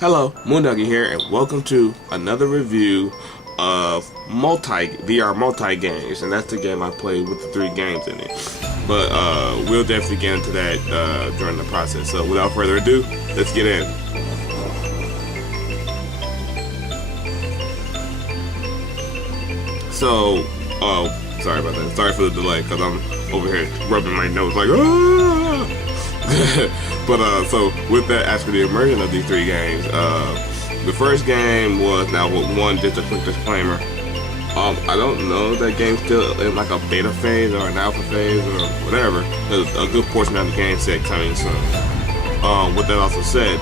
Hello, Moondoggy here, and welcome to another review of VR multi-games, and that's the game I played with the 3 games in it. But we'll definitely get into that during the process. So without further ado, let's get in. So, sorry about that. Sorry for the delay, because I'm over here rubbing my nose like, ah! But so with that, as for the immersion of these 3 games, the first game was, now with one, just a quick disclaimer, I don't know if that game's still in like a beta phase or an alpha phase or whatever. There's a good portion of the game said coming soon. With that also said,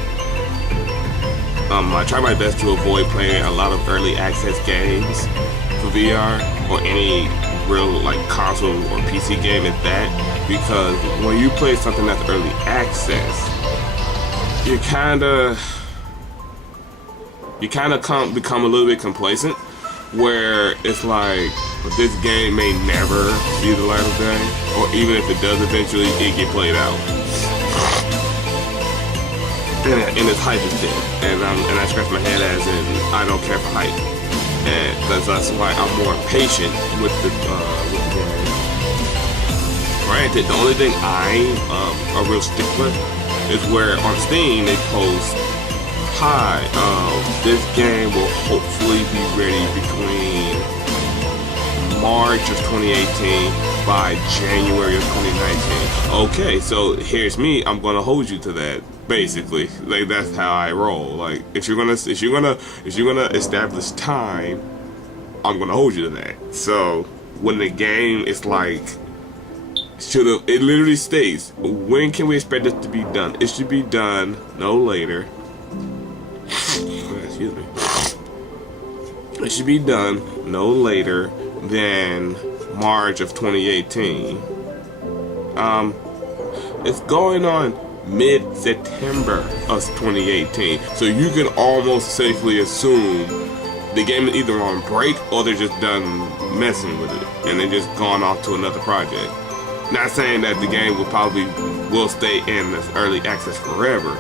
I try my best to avoid playing a lot of early access games for VR or any real like console or PC game at that, because when you play something that's early access, you kind of become a little bit complacent, where it's like this game may never see the light of day, or even if it does eventually, it get played out, and its hype is dead, and I scratch my head as in I don't care for hype. And that's why I'm more patient with the game. Granted, the only thing I'm a real stickler is where on Steam they post, "Hi, this game will hopefully be ready between March of 2018 by January of 2019." Okay, so here's me. I'm gonna hold you to that. Basically, like that's how I roll. Like if you're gonna establish time, I'm gonna hold you to that. So when the game is like, it literally states, when can we expect this to be done? It should be done no later. Excuse me. It should be done no later than March of 2018. It's going on mid-September of 2018, so you can almost safely assume the game is either on break or they're just done messing with it and they're just gone off to another project. Not saying that the game will stay in this early access forever,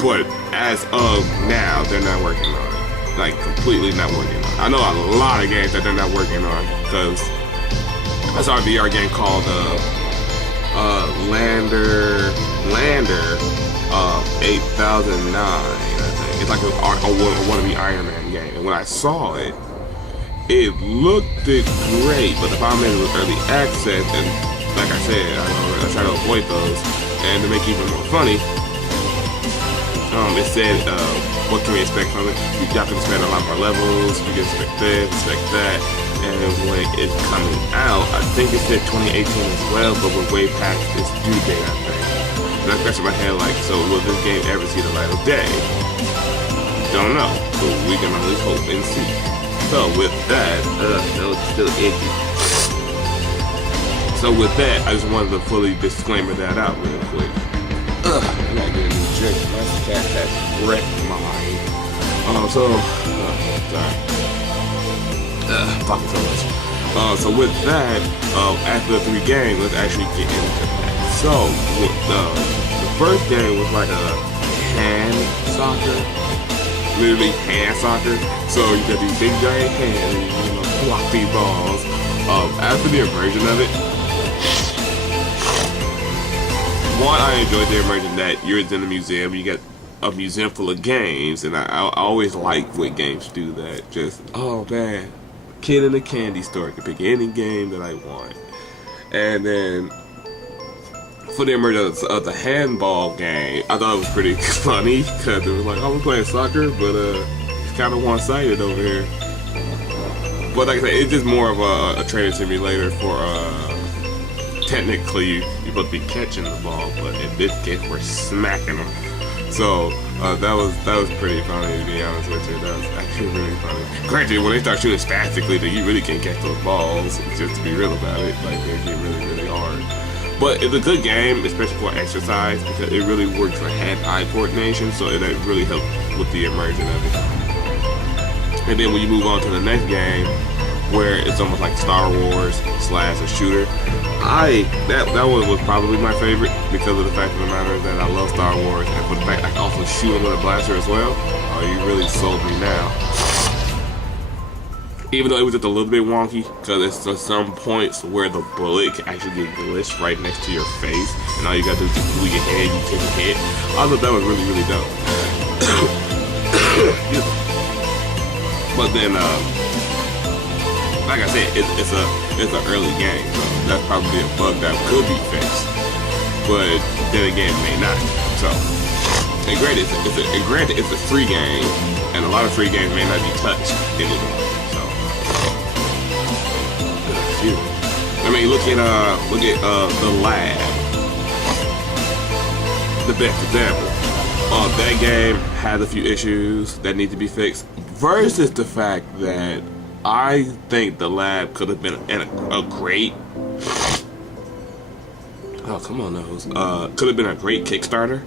but as of now, they're not working on it. Like completely not working on it. I know a lot of games that they're not working on, because I saw a VR game called Lander 8009, I think. It's like a wannabe Iron Man game. And when I saw it, it looked great, but the problem is it was early access, and like I said, I try to avoid those. And to make it even more funny, it said, what can we expect from it? Y'all can expect a lot more levels, you can expect this, expect that. And when it's coming out, I think it said 2018 as well, but we're way past this due date, I think. And I'm scratching my head like, so will this game ever see the light of day? Don't know, but we can only hope and see. So with that, that was still icky. So with that, I just wanted to fully disclaimer that out real quick. I gotta get a new drink. My cat has wrecked mine. Sorry. Talking so much. So with that, after the 3 games, let's actually get into that. So, the first game was like a hand soccer, literally hand soccer. So you got these big giant hands, and you block these balls. After the immersion of it, one, I enjoyed the immersion that you're in a museum, you got a museum full of games, and I always like when games do that. Just, oh man, kid in a candy store can pick any game that I want. And then for the immersion of the handball game, I thought it was pretty funny, because it was like, oh, we're playing soccer, but it's kind of one-sided over here. But like I said, it's just more of a training simulator for technically you're supposed to be catching the ball, but in this case we're smacking them. So that was pretty funny, to be honest with you. That was actually really funny. Granted, when they start shooting spastically, then you really can't catch those balls. Just to be real about it, like they get really, really hard. But it's a good game, especially for exercise, because it really works for hand-eye coordination. So it really helps with the immersion of it. And then when you move on to the next game, where it's almost like Star Wars / a shooter, that one was probably my favorite, because of the fact of the matter that I love Star Wars, and for the fact I can also shoot him with a blaster as well. you really sold me now. Even though it was just a little bit wonky, because it's at some points where the bullet can actually get glitched right next to your face, and all you gotta do is just move your head, you take a hit. I thought that was really, really dope. But then, like I said, it's an early game, so that's probably a bug that could be fixed. But then again, it may not. So, and granted, it's a free game, and a lot of free games may not be touched anymore. I mean, look at the lab, the best example. That game has a few issues that need to be fixed. Versus the fact that I think the lab could have been a great. Oh, come on, nose. Could have been a great Kickstarter.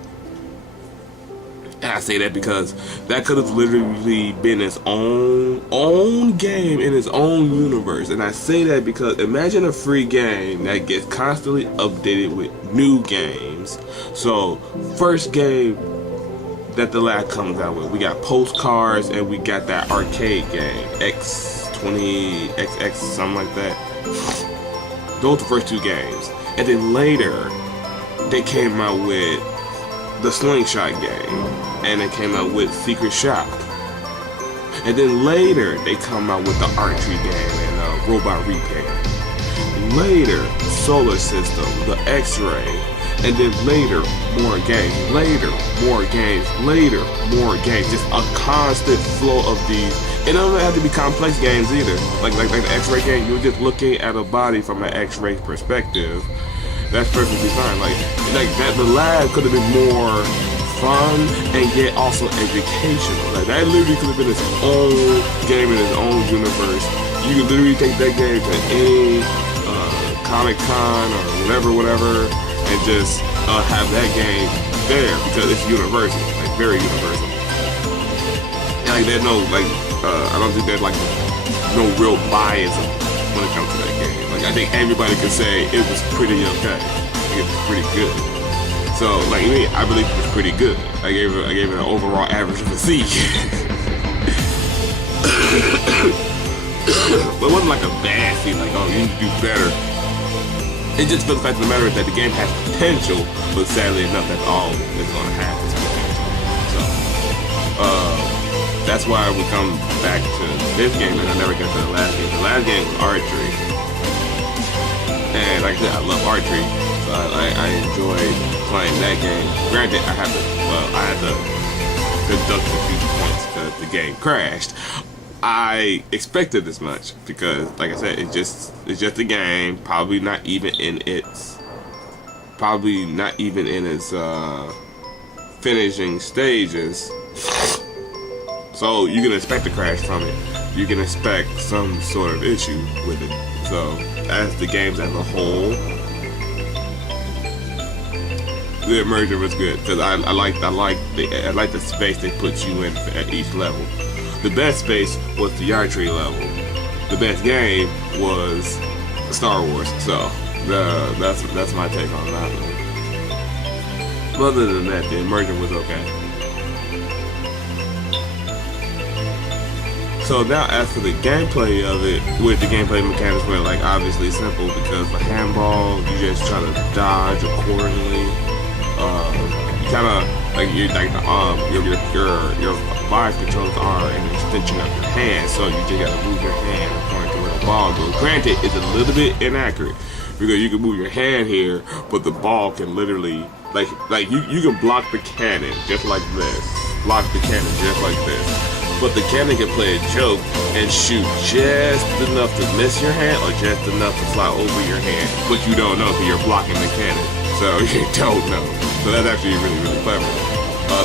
And I say that because that could have literally been its own game in its own universe. And I say that because imagine a free game that gets constantly updated with new games. So, first game that the lab comes out with, we got Postcards and we got that arcade game, X20, XX, something like that. Those are the first two games. And then later, they came out with the Slingshot game, and they came out with Secret Shop. And then later, they come out with the archery game and Robot Repair. Later, Solar System, the X-Ray. And then later, more games. Later, more games. Later, more games. Just a constant flow of these. It don't have to be complex games either. Like the X-Ray game, you're just looking at a body from an X-ray perspective. That's perfectly fine. Like that, the lab could have been more fun and yet also educational. Like that literally could have been its own game in its own universe. You could literally take that game to any Comic Con or whatever, and just have that game there because it's universal, like very universal. And like there's no I don't think there's like no real bias when it comes to that game. Like I think everybody could say it was pretty okay. It was pretty good. So like me, I believe it was pretty good. I gave it an overall average of a C. But it wasn't like a bad C, like oh you need to do better. It just for the fact of the matter is that the game has potential, but sadly enough that's all it's gonna have is potential. So that's why we come back to this game and I never got to the last game. The last game was archery. And like I said, I love archery, so I enjoyed playing that game. Granted, I had to deduct a few points because the game crashed. I expected this much because, like I said, it's just a game. Probably not even in its finishing stages. So you can expect a crash from it. You can expect some sort of issue with it. So as the games as a whole, the immersion was good because I like the space they put you in at each level. The best space was the archery level. The best game was Star Wars. So that's my take on that one. But other than that, the immersion was okay. So now as for the gameplay of it, with the gameplay mechanics were like obviously simple because the handball, you just try to dodge accordingly. You kind of like your voice controls are an extension of your hand, so you just gotta move your hand according to where the ball goes. Granted, it's a little bit inaccurate because you can move your hand here, but the ball can literally like you can block the cannon just like this, block the cannon just like this. But the cannon can play a joke and shoot just enough to miss your hand or just enough to fly over your hand. But you don't know because you're blocking the cannon. So you don't know. So that's actually really, really clever.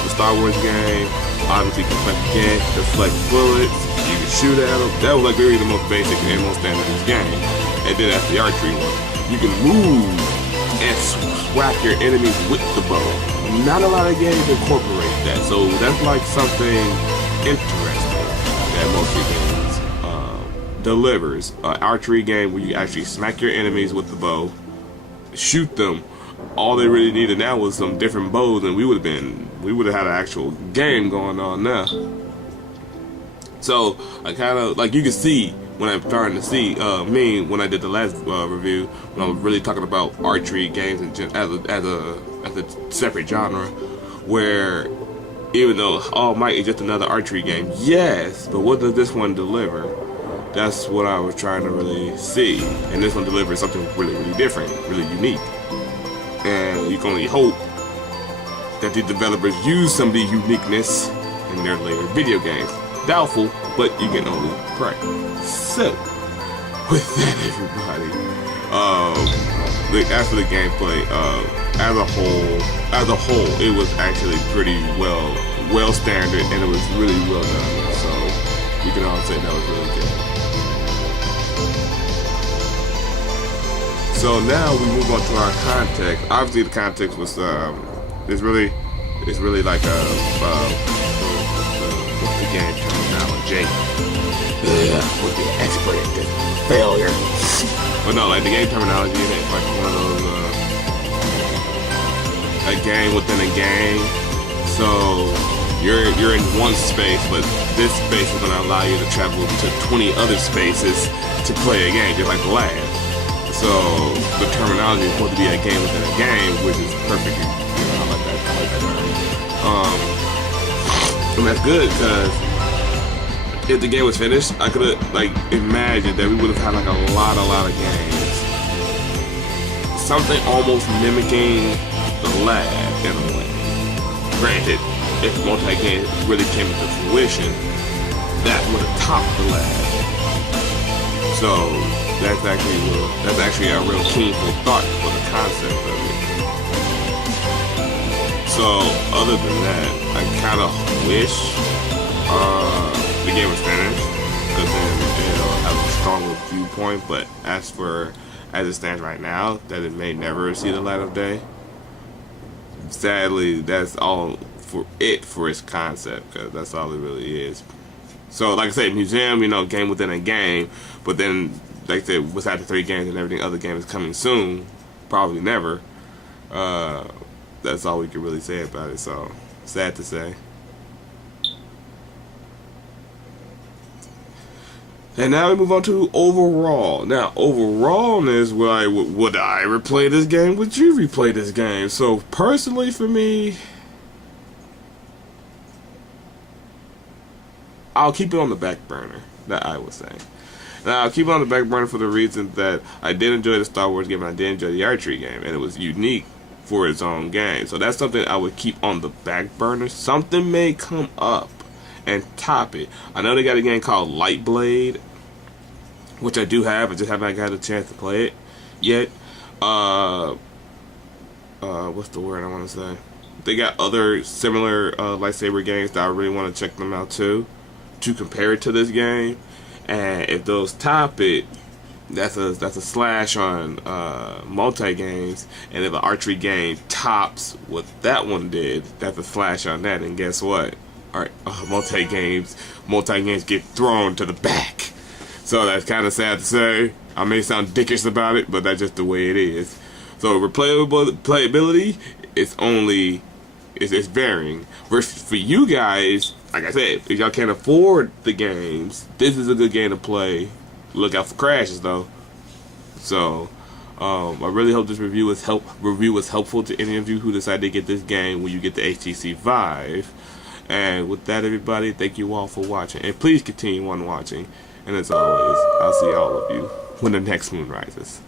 The Star Wars game, obviously you can deflect bullets, you can shoot at them. That was like really the most basic and most standard in this game. And then that's the archery one. You can move and swap your enemies with the bow. Not a lot of games incorporate that. So that's like something interesting that Multigames delivers. An archery game where you actually smack your enemies with the bow, shoot them. All they really needed now was some different bows, and we would have had an actual game going on now. So I kind of, like, you can see when I'm starting to see me when I did the last review, when I was really talking about archery games and as a separate genre, where even though All Might is just another archery game, yes, but what does this one deliver? That's what I was trying to really see, and this one delivers something really, really different, really unique, and you can only hope that the developers use some of the uniqueness in their later video games. Doubtful, but you can only pray. So, with that, everybody, as for the gameplay, as a whole, it was actually pretty well standard, and it was really well done. So, we can all say that was really good. So now we move on to our context. Obviously, the context was it's really like what's the game terminology? Would be an expert at this failure. Well, no, like the game terminology, it's like one of those a game within a game. So you're in one space, but this space is going to allow you to travel to 20 other spaces to play a game, just like the lab. So the terminology is supposed to be a game within a game, which is perfect. I like that term. And that's good, because if the game was finished, I could have like imagined that we would have had like a lot of games. Something almost mimicking the lab in a way. Granted, if Multigames really came into fruition, that would have topped the lab. So that's actually a real keenful thought for the concept of it. So other than that, I kind of wish the game was finished, because then it'll have a stronger viewpoint. But as it stands right now, that it may never see the light of day. Sadly, that's all for its concept, because that's all it really is. So, like I said, museum, game within a game, but then, like I said, what's after 3 games and everything, other game is coming soon, probably never. That's all we can really say about it, so sad to say. And now we move on to overall. Now, overall is where would I replay this game? Would you replay this game? So, personally for me, I'll keep it on the back burner, that I would say. Now, I'll keep it on the back burner for the reason that I did enjoy the Star Wars game and I did enjoy the archery game, and it was unique for its own game. So that's something I would keep on the back burner. Something may come up and top it. I know they got a game called Light Blade, which I do have. I just haven't had a chance to play it yet. What's the word I want to say? They got other similar lightsaber games that I really want to check them out too, to compare it to this game. And if those top it, that's a slash on Multigames, and if an archery game tops what that one did, that's a slash on that. And guess what? Alright, Multigames get thrown to the back. So that's kind of sad to say. I may sound dickish about it, but that's just the way it is. So playability is it's varying. For you guys, like I said, if y'all can't afford the games, this is a good game to play. Look out for crashes though. So I really hope this review was helpful to any of you who decide to get this game when you get the HTC Vive. And with that, everybody, thank you all for watching, and please continue on watching. And as always, I'll see all of you when the next moon rises.